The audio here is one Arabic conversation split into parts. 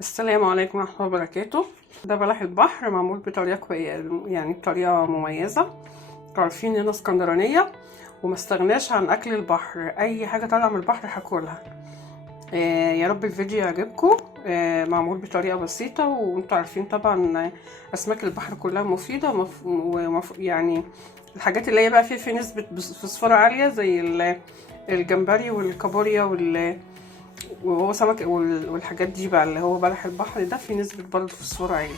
السلام عليكم ورحمة الله وبركاته. ده بلح البحر معمول بطريقة كويسة، يعني بطريقة مميزة. عارفين ان انا اسكندرانية وما استغناش عن اكل البحر، اي حاجة طالعة من البحر هاكلها. يا رب الفيديو يعجبكم. معمول بطريقة بسيطة، وانتوا عارفين طبعا اسماك البحر كلها مفيدة يعني الحاجات اللي هي بقى في نسبة فوسفور عالية زي الجمبري والكابوريا وهو سمك والحاجات دي بقى اللي هو بلح البحر ده في نسبة برضه فوسفور عالي.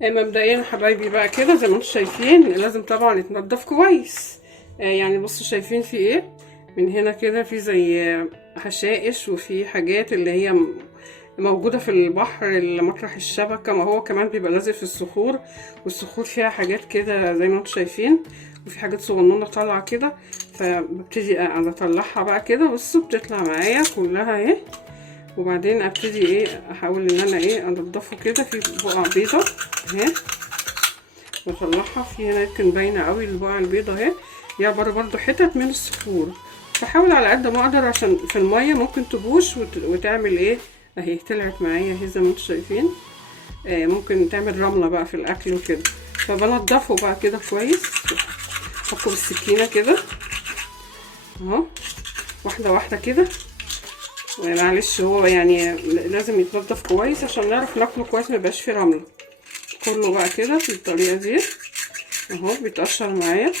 مبدئيا حبايبي بقى كده زي ما انتم شايفين لازم طبعا يتنضف كويس. يعني بصوا شايفين في ايه من هنا كده، في زي حشائش وفي حاجات اللي هي موجودة في البحر اللي مطرح الشبكة، ما هو كمان بيبقى لازق في الصخور، والصخور فيها حاجات كده زي ما انتم شايفين، وفي حاجات صغنونة طالعة كده، فببتدي اطلعها بقى كده. بصوا بتطلع معايا كلها اهي، وبعدين ابتدي ايه احاول ان انا ايه انضفه كده. في بقع بيضة اهي واطلعها، في هنا يمكن باينه قوي البقع البيضة اهي، دي عباره برضو حتت من الصخور. بحاول على قد ما اقدر عشان في الميه ممكن تبوش وتعمل ايه اهي. طلعت معايا اهي زي ما انتم شايفين. ممكن تعمل رمله بقى في الاكل وكده، فبنضفه بقى كده كويس. احطه بالسكينه كده اهو واحده واحده كده. معلش هو يعني لازم يتنضف كويس عشان نعرف ناكله كويس، ميبقاش فيه رمله. كله بقى كده في الطريقه دي اهو بيتقشر معايا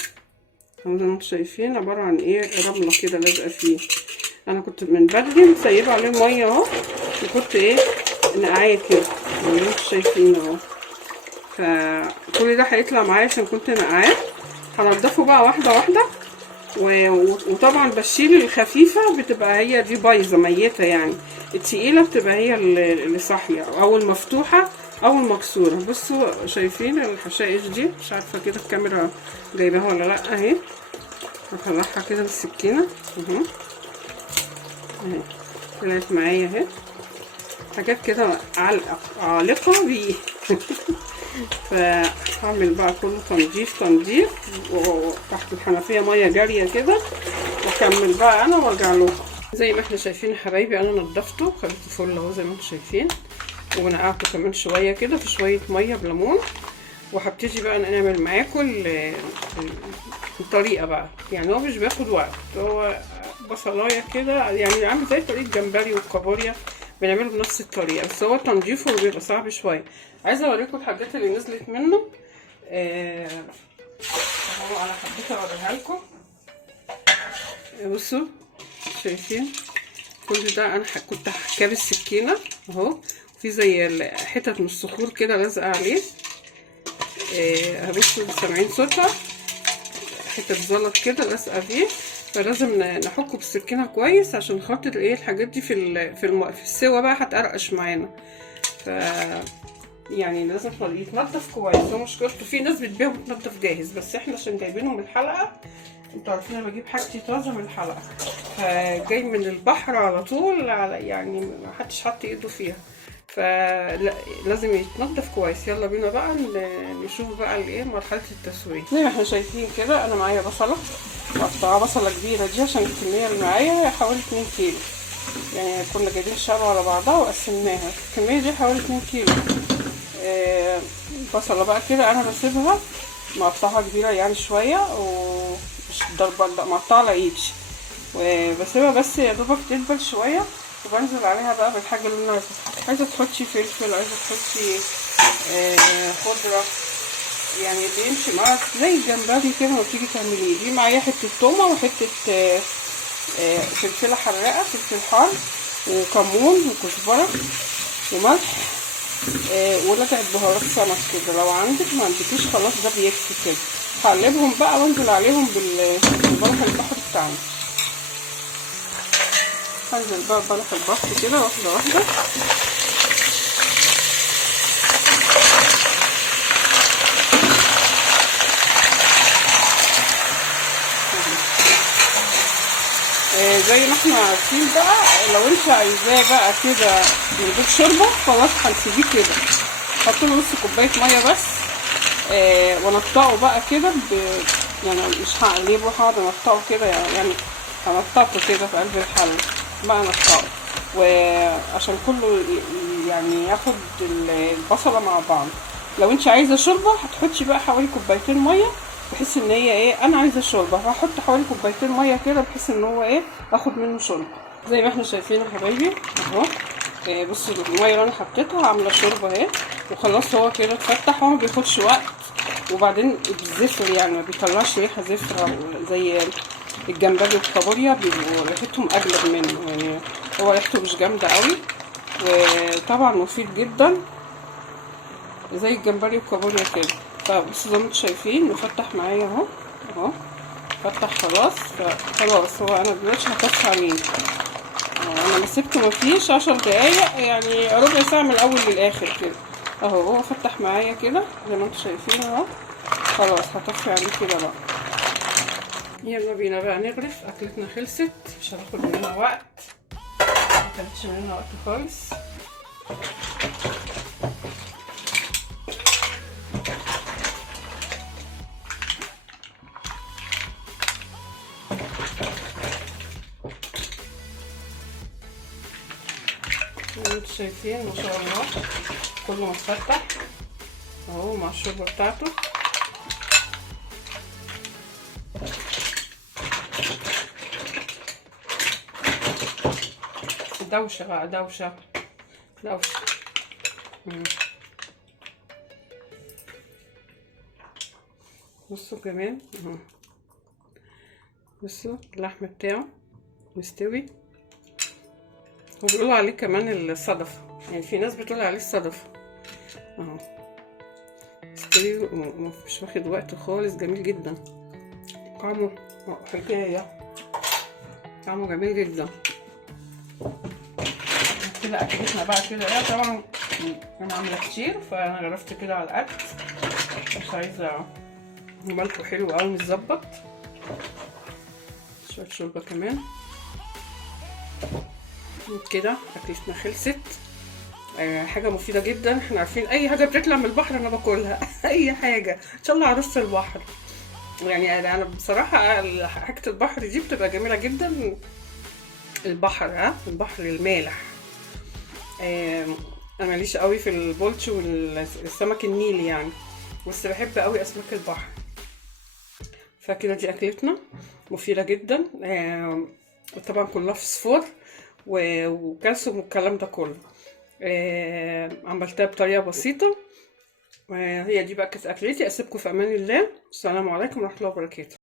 زي ما انتم شايفين، عباره عن ايه رمله كده لازقه فيه. انا كنت من بدري مسيبه عليه ميه اهو، وكنت ايه نقعاه كده زي ما انتم شايفين اهو. فكل ده هيطلع معايا عشان كنت نقعاه. هنضفه بقى واحده واحده، وطبعا بشيل الخفيفه بتبقى هي دي بايظه ميته، يعني التقيله بتبقى هي اللي صاحيه او المفتوحه او المكسوره. بصوا شايفين الحشائش دي، مش عارفه كده الكاميرا جايباها ولا لا اهي. هطلعها كده بالسكينه اهي اهي، طلعت معايا اهي حاجات كده عالقه بيه. فهعمل بقى كله تنظيف وتحت الحنفيه ميه جاريه كده، واكمل بقى انا وارجع لكم. زي ما احنا شايفين يا حبايبي انا نضفته خليته فل اهو زي ما انتم شايفين، ونقعته كمان شويه كده في شويه ميه بليمون. وهبتدي بقى نعمل معاكم الطريقه بقى. يعني هو مش بياخد وقت، هو بصلايه كده يعني عامل زي طريقه جمبري والكابوريا، بنعمله بنفس الطريقه، بس هو تنظيفه بيبقى صعب شويه. عايزه اوريكم الحاجات اللي نزلت منه اهو. انا حبيت اوريها لكم. بصوا شايفين كل ده انا كنت حكاه بالسكينه اهو، في زي حتت من الصخور كده لازقه عليه. بصوا سامعين صوتها، حتت زلط كده لازقه فيه، فلازم نحكه بالسكينه كويس عشان خاطر ايه الحاجات دي في السوا بقى هتقرقش معانا. ف يعني لازم يتنضف كويس. هو مشكلته في ناس بتبيعه متنضف جاهز، بس احنا عشان جايبينه من الحلقه، انتوا عارفين انا بجيب حاجتي طازه من الحلقه، فجاي من البحر على طول، يعني ما حدش حط ايده فيها، فلازم يتنضف كويس. يلا بينا بقى نشوف بقى الايه مرحله التسويه. زي ما احنا شايفين كده انا معايا بصله مقطعه، بصله كبيره دي عشان الكميه اللي معايا حوالي 2 كيلو، يعني كنا جايبين الشعره على بعضها وقسمناها، الكميه دي حوالي 2 كيلو. بصله بقى كده انا بسيبها مقطعها كبيره يعني شويه، ومش ضربه مقطعه على ايدي، وبسيبها بس يا دوبك تدبل شويه، وبنزل عليها بقى بالحاجه اللي انا عايزه تحطي فلفل، عايزه تحطي خضره، يعني بيمشي معاك زي الجمبري كده ما تيجي تعمليه. دي معايا حته تومه وحته فلفله حراقه، فلفل حار وكمون وكزبره وملح ورقة بهارات سمك كده. لو عندك ما عندكيش خلاص ده بيكفي كده. هقلبهم بقى وانزل عليهم بالبلح البحر بتاعنا. هنزل بقى بلح البحر كده واحده واحده. زي ما احنا عارفين بقى، لو انت عايزاه بقى كده من غير شوربه خلاص هنسيبيه كده. حط له نص كوبايه ميه بس. ونقطعه بقى كده يعني مش هقلبه، هقعد انقطعه كده يعني هنقطعه كده في قلب الحله بقى نقطعه، وعشان كله يعني ياخد البصله مع بعض. لو انت عايزه شوربه هتحطي بقى حوالي كوبايتين ميه، بحيث ان هي ايه، انا عايزه شوربه هحط حوالي كوبايتين ميه كده بحيث ان هو ايه اخد منه شوربه. زي ما احنا شايفين يا حبايبي اهو. بصوا الميه اللي انا حطيتها عامله شوربه اهي، وخلاص هو كده اتفتح. هو ما بياخدش وقت، وبعدين الزفر يعني ما بيطلعش ريحه زفره زي الجمبري والكابوريا، بيبقوا ريحتهم اجلد منه يعني. هو ريحته مش جامده قوي، وطبعا مفيد جدا زي الجمبري والكابوريا كده. فبصوا زي ما انتم شايفين مفتح معايا اهو اهو، فتح خلاص. فخلاص هو انا دلوقتي هطفي عليه. انا سبته مفيش 10 دقايق يعني ربع ساعه من الاول للاخر كده اهو. هو فتح معايا كده زي ما انتم شايفين اهو. خلاص هطفي عليه كده بقى. يلا بينا بقى نغرف. اكلتنا خلصت، مش هناخد مننا وقت، مكانتش مننا وقت خالص. زي ما انتم شايفين ما شاء الله كله متفتح اهو مع الشوربه بتاعته. دوشه بقى دوشه دوشه. بصوا كمان اهو، بصوا اللحم بتاعه مستوي. وبيقولوا عليه كمان الصدفه، يعني في ناس بتقول عليه الصدفه اهو. مستوي ومش واخد وقت خالص، جميل جدا. طعمه حكايه، طعمه جميل جدا كده. اكلتنا بقى كده ايه، طبعا انا عامله كتير فانا غرفت كده على القد، مش عايزه. ملحه حلو قوي متظبط. شويه شوربه كمان كده. اكلتنا خلصت. حاجه مفيده جدا. احنا عارفين اي حاجه بتطلع من البحر انا باكلها اي حاجه ان شاء الله عروسه البحر. يعني انا بصراحه حاجه البحر دي بتبقى جميله جدا. البحر البحر المالح. انا ماليش قوي في البولتش والسمك النيلي يعني، بس بحب قوي اسماك البحر. فكده دي اكلتنا مفيده جدا. طبعا كلها فوسفور وكالسيوم والكلام ده كله. عملتها بطريقه بسيطه. هي دي بقى كانت اكلتي. اسيبكم في امان الله. السلام عليكم ورحمه الله وبركاته.